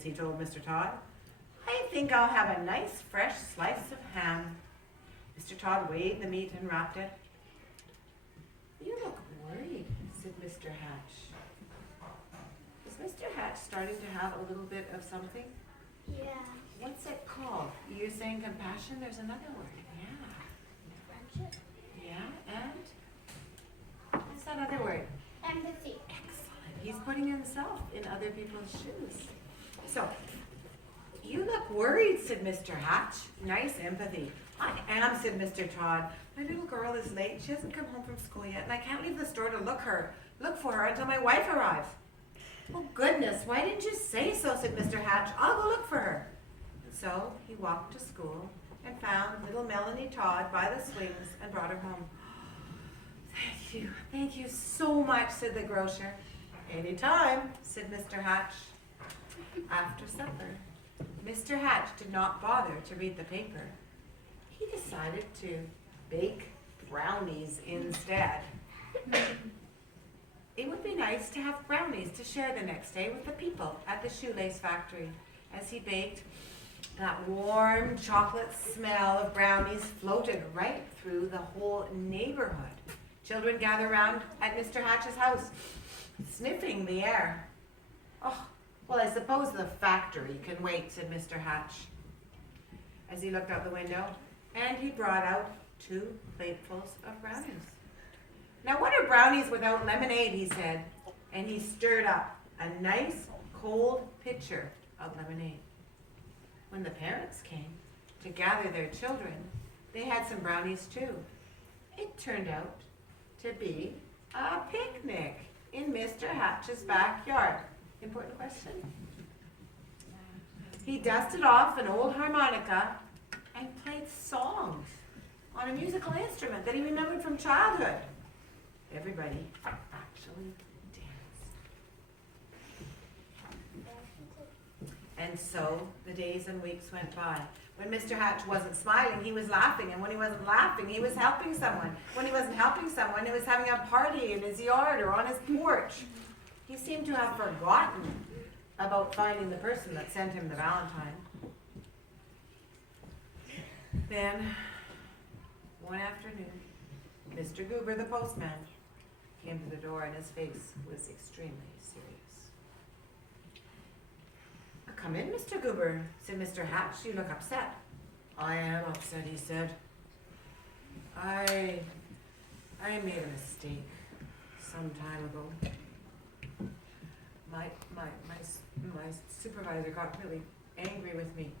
He told Mr. Todd. I think I'll have a nice fresh slice of ham. Mr. Todd weighed the meat and wrapped it. You look worried, said Mr. Hatch. Is Mr. Hatch starting to have a little bit of something? Yeah. What's it called? You're saying compassion? There's another word. Yeah. Friendship. Yeah, and? What's that other word? Empathy. Excellent. He's putting himself in other people's shoes. So, you look worried, said Mr. Hatch. Nice empathy. I am, said Mr. Todd. My little girl is late. She hasn't come home from school yet, and I can't leave the store to look for her until my wife arrives. Oh, goodness, why didn't you say so, said Mr. Hatch. I'll go look for her. And so he walked to school and found little Melanie Todd by the swings and brought her home. Thank you so much, said the grocer. Any time, said Mr. Hatch. After supper, Mr. Hatch did not bother to read the paper. He decided to bake brownies instead. It would be nice to have brownies to share the next day with the people at the shoelace factory. As he baked, that warm chocolate smell of brownies floated right through the whole neighborhood. Children gathered around at Mr. Hatch's house, sniffing the air. Oh, well, I suppose the factory can wait, said Mr. Hatch, as he looked out the window, and he brought out 2 platefuls of brownies. Now, what are brownies without lemonade, he said, and he stirred up a nice cold pitcher of lemonade. When the parents came to gather their children, they had some brownies too. It turned out to be a picnic in Mr. Hatch's backyard. Important question. He dusted off an old harmonica and played songs on a musical instrument that he remembered from childhood. Everybody actually danced. And so the days and weeks went by. When Mr. Hatch wasn't smiling, he was laughing. And when he wasn't laughing, he was helping someone. When he wasn't helping someone, he was having a party in his yard or on his porch. He seemed to have forgotten about finding the person that sent him the Valentine. Then, one afternoon, Mr. Goober, the postman, came to the door and his face was extremely serious. Come in, Mr. Goober, said Mr. Hatch. You look upset. I am upset, he said. I made a mistake some time ago. My supervisor got really angry with me.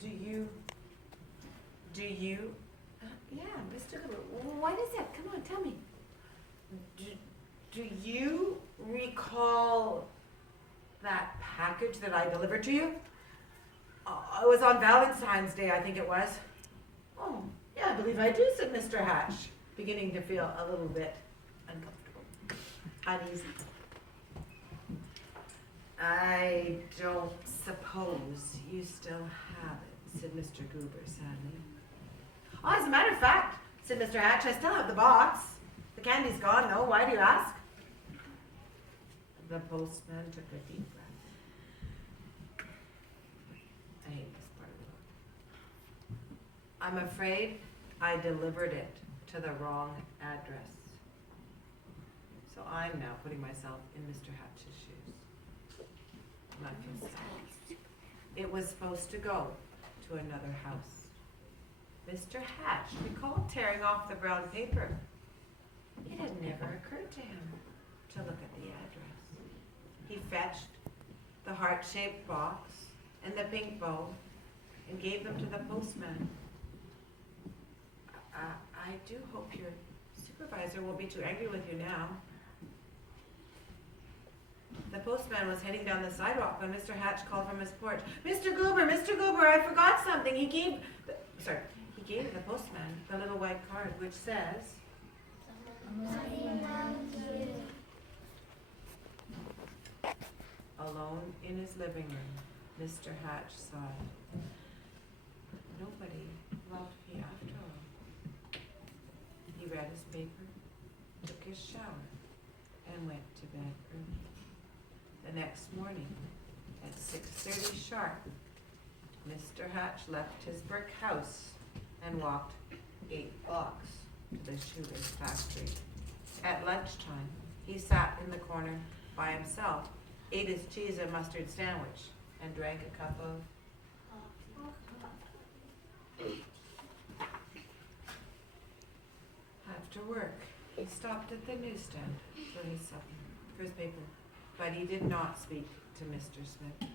Do you? Yeah, Mr. Goober, what is it? Come on, tell me. Do you recall that package that I delivered to you? It was on Valentine's Day, I think it was. Oh, yeah, I believe I do, said Mr. Hatch, beginning to feel a little bit uncomfortable, uneasy. I don't suppose you still have it, said Mr. Goober sadly. Oh, as a matter of fact, said Mr. Hatch, I still have the box. The candy's gone, though. Why do you ask? The postman took a deep breath. I hate this part of it. I'm afraid I delivered it to the wrong address. So I'm now putting myself in Mr. Hatch's shoes. And I feel sad. It was supposed to go to another house. Mr. Hatch recalled tearing off the brown paper. It had never occurred to him to look at the address. He fetched the heart-shaped box and the pink bow and gave them to the postman. I do hope your supervisor won't be too angry with you now. The postman was heading down the sidewalk when Mr. Hatch called from his porch. Mr. Goober, I forgot something. He gave the postman the little white card which says, alone in his living room, Mr. Hatch sighed. Nobody loved me after all. He read his paper, took his shower, and went to bed early. The next morning at 6 8:30 sharp, Mr. Hatch left his brick house and walked 8 blocks to the shoelace factory. At lunchtime, he sat in the corner by himself, ate his cheese and mustard sandwich, and drank a cup of After work, he stopped at the newsstand for his supper, for his paper, but he did not speak to Mr. Smith.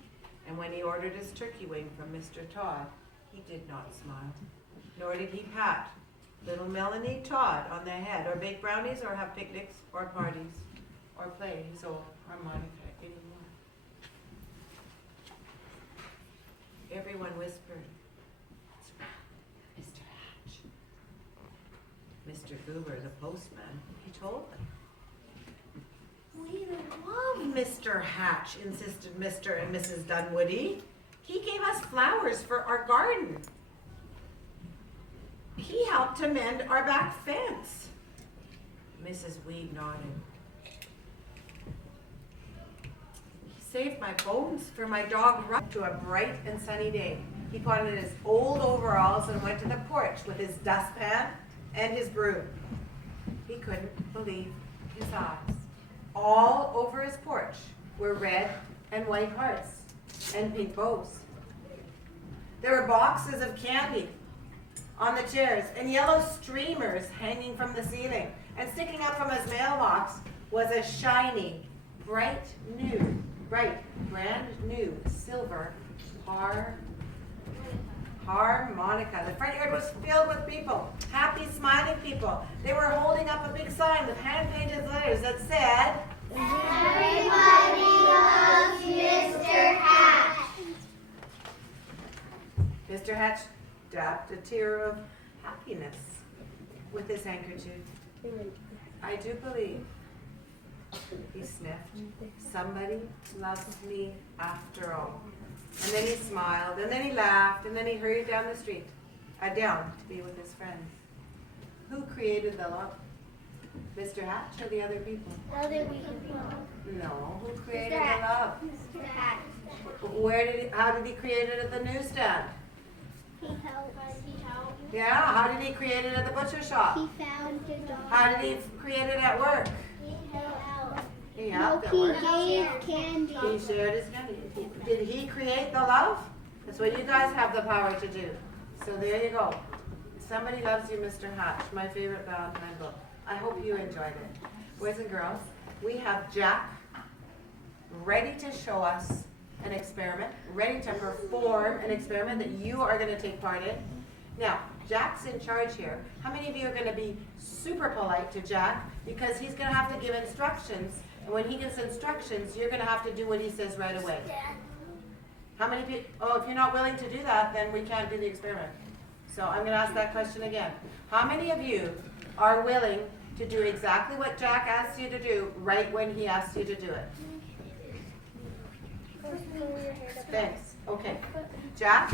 And when he ordered his turkey wing from Mr. Todd, he did not smile, nor did he pat little Melanie Todd on the head, or bake brownies, or have picnics, or parties, or play his old harmonica anymore. Everyone whispered, "It's Mr. Hatch." Mr. Goober, the postman, he told them. "We love Mr. Hatch," insisted Mr. and Mrs. Dunwoody. "He gave us flowers for our garden. He helped to mend our back fence." Mrs. Weed nodded. "He saved my bones for my dog Ruff." To a bright and sunny day, he put on his old overalls and went to the porch with his dustpan and his broom. He couldn't believe his eyes. All over his porch were red and white hearts and pink bows. There were boxes of candy on the chairs and yellow streamers hanging from the ceiling. And sticking up from his mailbox was a shiny, brand new silver harmonica. The front yard was filled with people, happy, smiling people. They were holding up a big sign with hand-painted letters that said, "Everybody loves Mr. Hatch." Mr. Hatch dabbed a tear of happiness with his handkerchief. "I do believe," he sniffed, "somebody loves me after all." And then he smiled, and then he laughed, and then he hurried down the street, down to be with his friends. Who created the love? Mr. Hatch or the other people? Other people. No, who created the love? Mr. Hatch. How did he create it at the newsstand? He helped. Yeah, how did he create it at the butcher shop? He found the dog. How did he create it at work? He helped. He helped at He work. gave candy. He shared his candy. Did he create the love? That's what you guys have the power to do. So there you go. Somebody Loves You, Mr. Hatch, my favorite Valentine book. I hope you enjoyed it. Boys and girls, we have Jack ready to show us an experiment, ready to perform an experiment that you are going to take part in. Now, Jack's in charge here. How many of you are going to be super polite to Jack? Because he's going to have to give instructions. And when he gives instructions, you're going to have to do what he says right away. How many people? Oh, if you're not willing to do that, then we can't do the experiment. So I'm going to ask that question again. How many of you are willing to do exactly what Jack asks you to do right when he asks you to do it? Thanks. Okay. Jack,